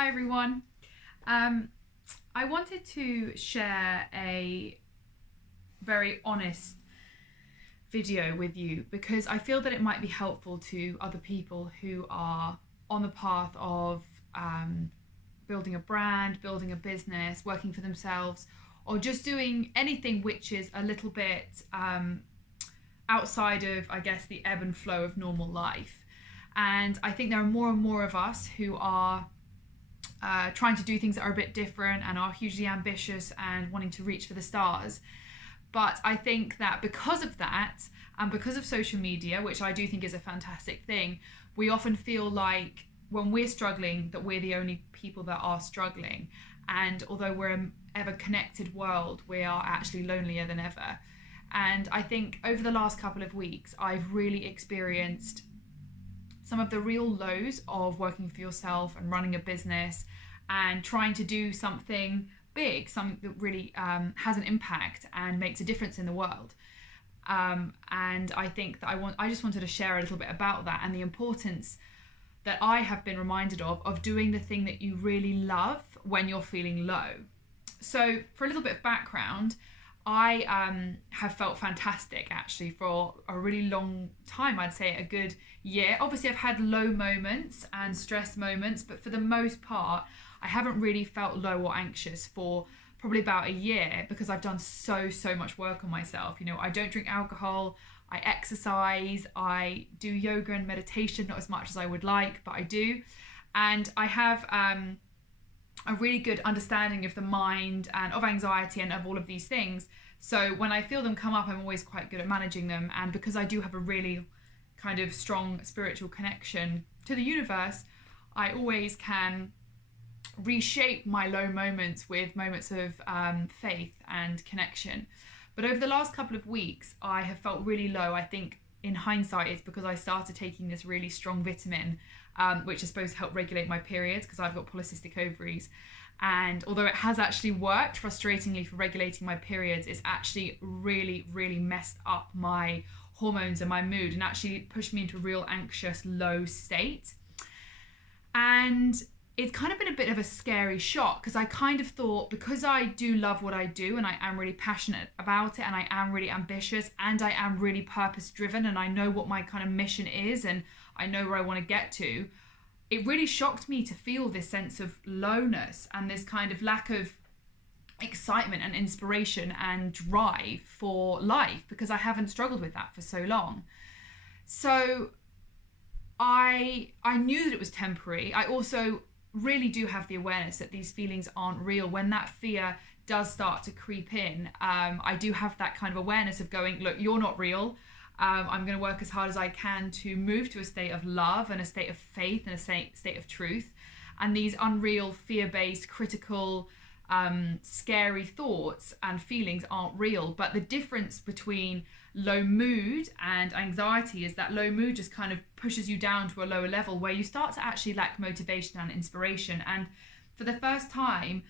Hi everyone. I wanted to share a very honest video with you because I feel that it might be helpful to other people who are on the path of building a brand, building a business, working for themselves, or just doing anything which is a little bit outside of, I guess, the ebb and flow of normal life. And I think there are more and more of us who are trying to do things that are a bit different and are hugely ambitious and wanting to reach for the stars. But I think that because of that, and because of social media, which I do think is a fantastic thing, we often feel like when we're struggling that we're the only people that are struggling. And although we're an ever connected world, we are actually lonelier than ever. And I think over the last couple of weeks, I've really experienced some of the real lows of working for yourself and running a business and trying to do something big, something that really has an impact and makes a difference in the world. And I think that I just wanted to share a little bit about that and the importance that I have been reminded of doing the thing that you really love when you're feeling low. So for a little bit of background, I have felt fantastic actually for a really long time. I'd say a good year. Obviously I've had low moments and stress moments, but for the most part I haven't really felt low or anxious for probably about a year because I've done so much work on myself. You know, I don't drink alcohol, I exercise, I do yoga and meditation, not as much as I would like, but I do. And I have a really good understanding of the mind and of anxiety and of all of these things. So when I feel them come up, I'm always quite good at managing them. And because I do have a really kind of strong spiritual connection to the universe, I always can reshape my low moments with moments of faith and connection. But over the last couple of weeks, I have felt really low. I think in hindsight, it's because I started taking this really strong vitamin, which is supposed to help regulate my periods because I've got polycystic ovaries. And although it has actually worked frustratingly for regulating my periods, it's actually really messed up my hormones and my mood and actually pushed me into a real anxious, low state. And it's kind of been a bit of a scary shock because I kind of thought, because I do love what I do and I am really passionate about it and I am really ambitious and I am really purpose driven and I know what my kind of mission is and I know where I want to get to, it really shocked me to feel this sense of lowness and this kind of lack of excitement and inspiration and drive for life because I haven't struggled with that for so long. So I knew that it was temporary. I also really do have the awareness that these feelings aren't real. When that fear does start to creep in, I do have that kind of awareness of going, look, you're not real. I'm going to work as hard as I can to move to a state of love and a state of faith and a state of truth. And these unreal, fear-based, critical, scary thoughts and feelings aren't real. But the difference between low mood and anxiety is that low mood just kind of pushes you down to a lower level where you start to actually lack motivation and inspiration. And for the first time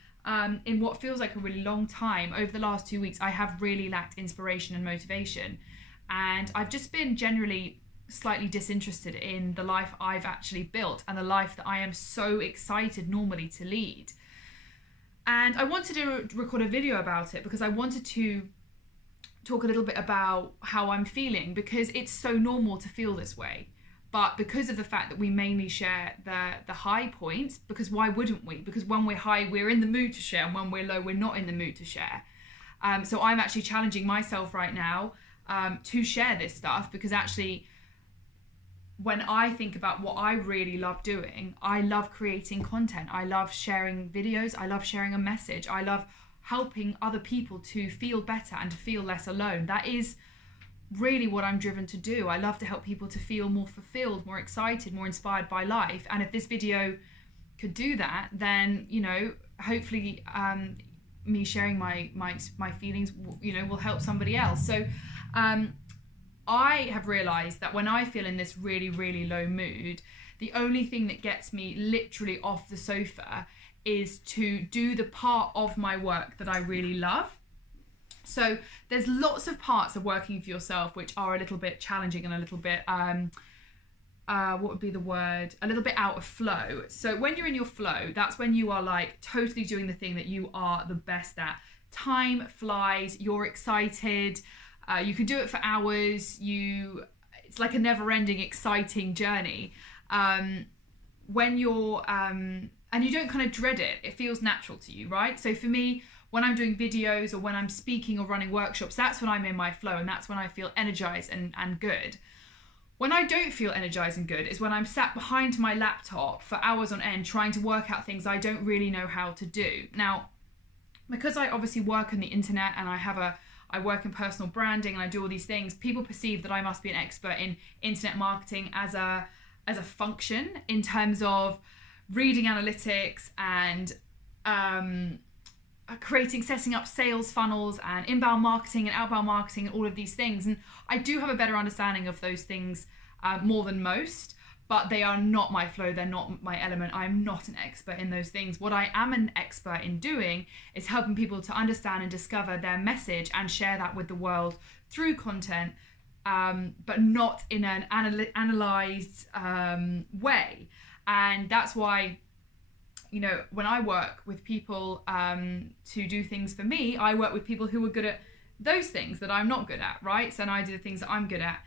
in what feels like a really long time, over the last 2 weeks, I have really lacked inspiration and motivation. And I've just been generally slightly disinterested in the life I've actually built and the life that I am so excited normally to lead. And I wanted to record a video about it because I wanted to talk a little bit about how I'm feeling because it's so normal to feel this way. But because of the fact that we mainly share the high points, because why wouldn't we? Because when we're high, we're in the mood to share, and when we're low, we're not in the mood to share. So I'm actually challenging myself right now to share this stuff because actually when I think about what I really love doing, I love creating content. I love sharing videos. I love sharing a message. I love helping other people to feel better and to feel less alone. That is really what I'm driven to do. I love to help people to feel more fulfilled, more excited, more inspired by life. And if this video could do that, then, you know, hopefully me sharing my feelings, you know, will help somebody else. So I have realized that when I feel in this really low mood, the only thing that gets me literally off the sofa is to do the part of my work that I really love. So there's lots of parts of working for yourself which are a little bit challenging and a little bit what would be the word? A little bit out of flow. So when you're in your flow, that's when you are like totally doing the thing that you are the best at. Time flies, you're excited, you can do it for hours, it's like a never-ending exciting journey. When you're and you don't kind of dread it feels natural to you, right? So for me, when I'm doing videos or when I'm speaking or running workshops, that's when I'm in my flow, and that's when I feel energized and good. When I don't feel energized and good is when I'm sat behind my laptop for hours on end trying to work out things I don't really know how to do. Now, because I obviously work on the internet and I work in personal branding and I do all these things, people perceive that I must be an expert in internet marketing as a function, in terms of reading analytics and setting up sales funnels and inbound marketing and outbound marketing and all of these things. And I do have a better understanding of those things more than most, but they are not my flow. They're not my element. I'm not an expert in those things. What I am an expert in doing is helping people to understand and discover their message and share that with the world through content, but not in an analyzed way. And that's why, you know, when I work with people to do things for me, I work with people who are good at those things that I'm not good at, right? So, and I do the things that I'm good at.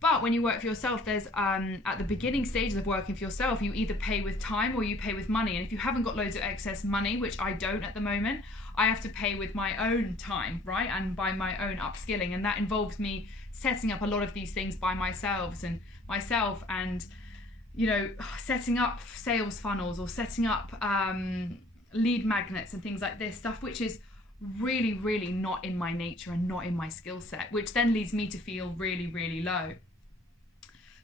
But when you work for yourself, there's at the beginning stages of working for yourself, you either pay with time or you pay with money. And if you haven't got loads of excess money, which I don't at the moment, I have to pay with my own time, right? And by my own upskilling. And that involves me setting up a lot of these things by myself and you know, setting up sales funnels or setting up lead magnets and things like this, stuff which is really, really not in my nature and not in my skill set, which then leads me to feel really, really low.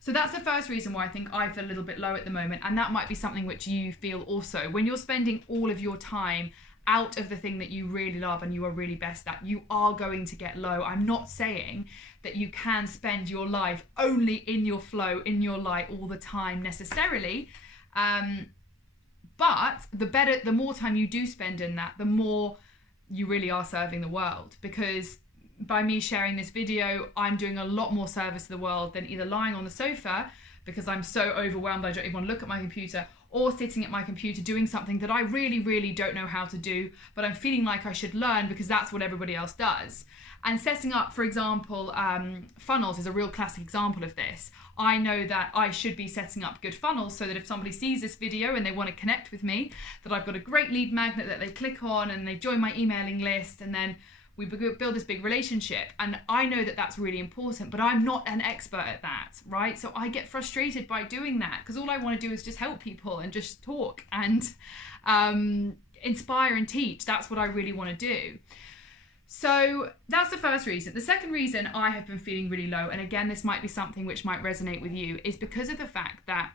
So that's the first reason why I think I feel a little bit low at the moment. And that might be something which you feel also. When you're spending all of your time out of the thing that you really love and you are really best at, you are going to get low. I'm not saying that you can spend your life only in your flow, in your light all the time necessarily. But the more time you do spend in that, the more you really are serving the world. Because by me sharing this video, I'm doing a lot more service to the world than either lying on the sofa because I'm so overwhelmed I don't even want to look at my computer, or sitting at my computer doing something that I really, really don't know how to do, but I'm feeling like I should learn because that's what everybody else does. And setting up, for example, funnels is a real classic example of this. I know that I should be setting up good funnels so that if somebody sees this video and they want to connect with me, that I've got a great lead magnet that they click on and they join my emailing list, and then we build this big relationship. And I know that that's really important, but I'm not an expert at that, right? So I get frustrated by doing that because all I want to do is just help people and just talk and inspire and teach. That's what I really want to do. So that's the first reason. The second reason I have been feeling really low, and again, this might be something which might resonate with you, is because of the fact that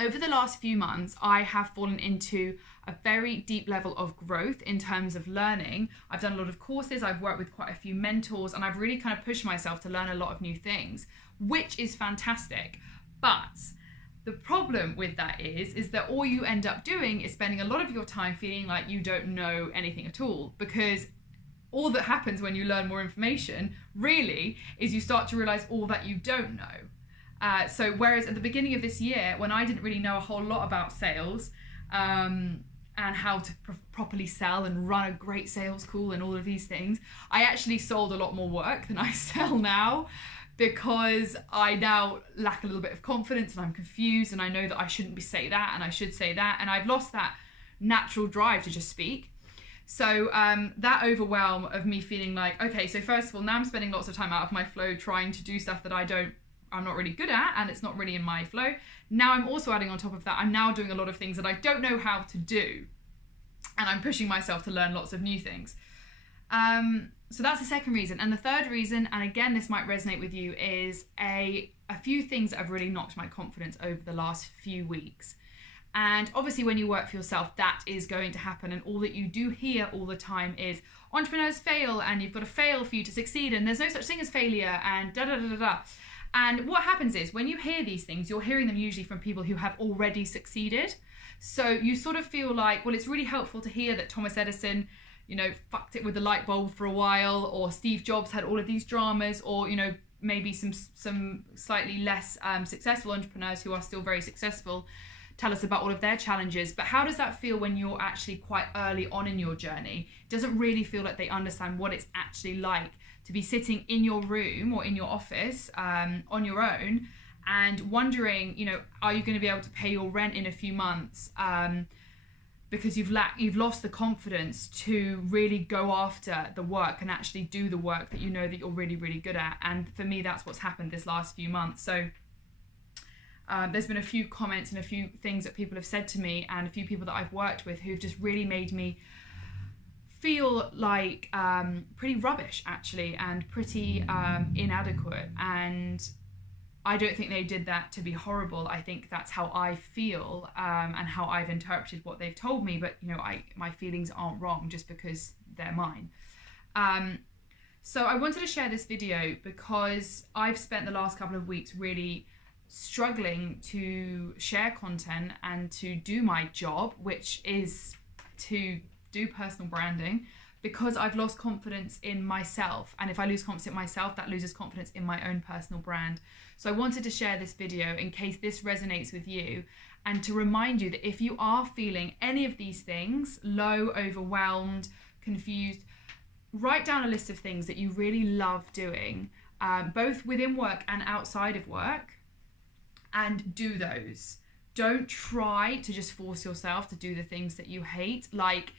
over the last few months, I have fallen into a very deep level of growth in terms of learning. I've done a lot of courses, I've worked with quite a few mentors, and I've really kind of pushed myself to learn a lot of new things, which is fantastic. But the problem with that is that all you end up doing is spending a lot of your time feeling like you don't know anything at all, because all that happens when you learn more information really is you start to realize all that you don't know. So whereas at the beginning of this year, when I didn't really know a whole lot about sales and how to properly sell and run a great sales call and all of these things, I actually sold a lot more work than I sell now, because I now lack a little bit of confidence and I'm confused and I know that I shouldn't say that and I should say that, and I've lost that natural drive to just speak. So that overwhelm of me feeling like, okay, so first of all, now I'm spending lots of time out of my flow trying to do stuff that I'm not really good at, and it's not really in my flow. Now I'm also adding on top of that, I'm now doing a lot of things that I don't know how to do, and I'm pushing myself to learn lots of new things. So that's the second reason. And the third reason, and again, this might resonate with you, is a few things that have really knocked my confidence over the last few weeks. And obviously when you work for yourself, that is going to happen. And all that you do hear all the time is entrepreneurs fail and you've got to fail for you to succeed. And there's no such thing as failure and da da da da da. And what happens is when you hear these things, you're hearing them usually from people who have already succeeded. So you sort of feel like, well, it's really helpful to hear that Thomas Edison, you know, fucked it with the light bulb for a while, or Steve Jobs had all of these dramas, or, you know, maybe some slightly less successful entrepreneurs who are still very successful tell us about all of their challenges. But how does that feel when you're actually quite early on in your journey? It doesn't really feel like they understand what it's actually like to be sitting in your room or in your office on your own and wondering, you know, are you going to be able to pay your rent in a few months? Because you've lost the confidence to really go after the work and actually do the work that you know that you're really, really good at. And for me, that's what's happened this last few months. So there's been a few comments and a few things that people have said to me, and a few people that I've worked with who've just really made me feel like pretty rubbish, actually, and pretty inadequate. And I don't think they did that to be horrible. I think that's how I feel and how I've interpreted what they've told me. But, you know, my feelings aren't wrong just because they're mine. So I wanted to share this video because I've spent the last couple of weeks really struggling to share content and to do my job, which is to do personal branding, because I've lost confidence in myself. And if I lose confidence in myself, that loses confidence in my own personal brand. So I wanted to share this video in case this resonates with you, and to remind you that if you are feeling any of these things, low, overwhelmed, confused, write down a list of things that you really love doing, both within work and outside of work, and do those. Don't try to just force yourself to do the things that you hate. Like,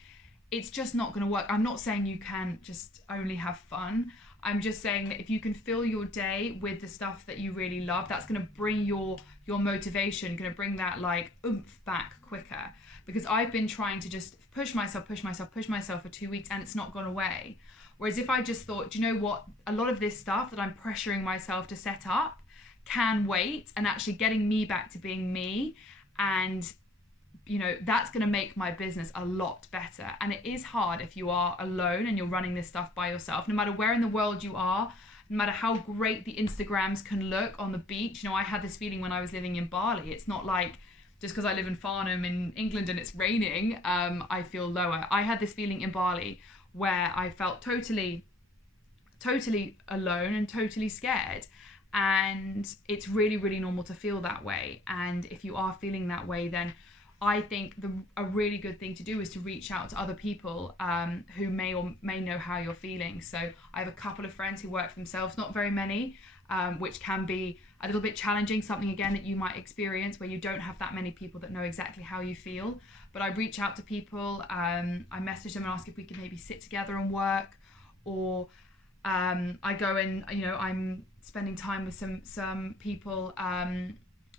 it's just not going to work. I'm not saying you can just only have fun. I'm just saying that if you can fill your day with the stuff that you really love, that's going to bring your motivation, going to bring that like oomph back quicker. Because I've been trying to just push myself for 2 weeks, and it's not gone away. Whereas if I just thought, do you know what, a lot of this stuff that I'm pressuring myself to set up can wait, and actually getting me back to being me, and you know, that's going to make my business a lot better. And it is hard if you are alone and you're running this stuff by yourself, no matter where in the world you are, no matter how great the Instagrams can look on the beach. You know, I had this feeling when I was living in Bali. It's not like just because I live in Farnham in England and it's raining, I feel lower. I had this feeling in Bali where I felt totally alone and totally scared. And it's really, really normal to feel that way. And if you are feeling that way, then I think a really good thing to do is to reach out to other people who may or may know how you're feeling. So I have a couple of friends who work for themselves, not very many, which can be a little bit challenging, something again that you might experience where you don't have that many people that know exactly how you feel. But I reach out to people, I message them and ask if we can maybe sit together and work, or I go and, you know, I'm spending time with some people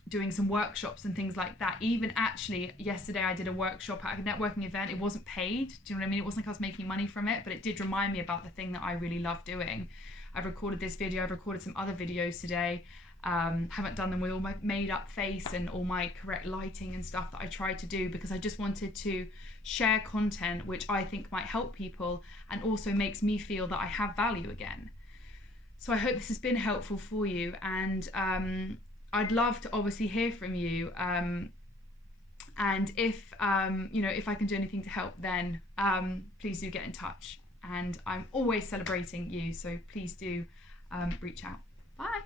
doing some workshops and things like that. Even actually yesterday I did a workshop at a networking event. It wasn't paid, do you know what I mean? It wasn't like I was making money from it, but it did remind me about the thing that I really love doing. I've recorded this video, I've recorded some other videos today. Haven't done them with all my made up face and all my correct lighting and stuff that I tried to do, because I just wanted to share content which I think might help people and also makes me feel that I have value again. So I hope this has been helpful for you, and I'd love to obviously hear from you. And if you know, if I can do anything to help, then please do get in touch. And I'm always celebrating you, so please do reach out. Bye.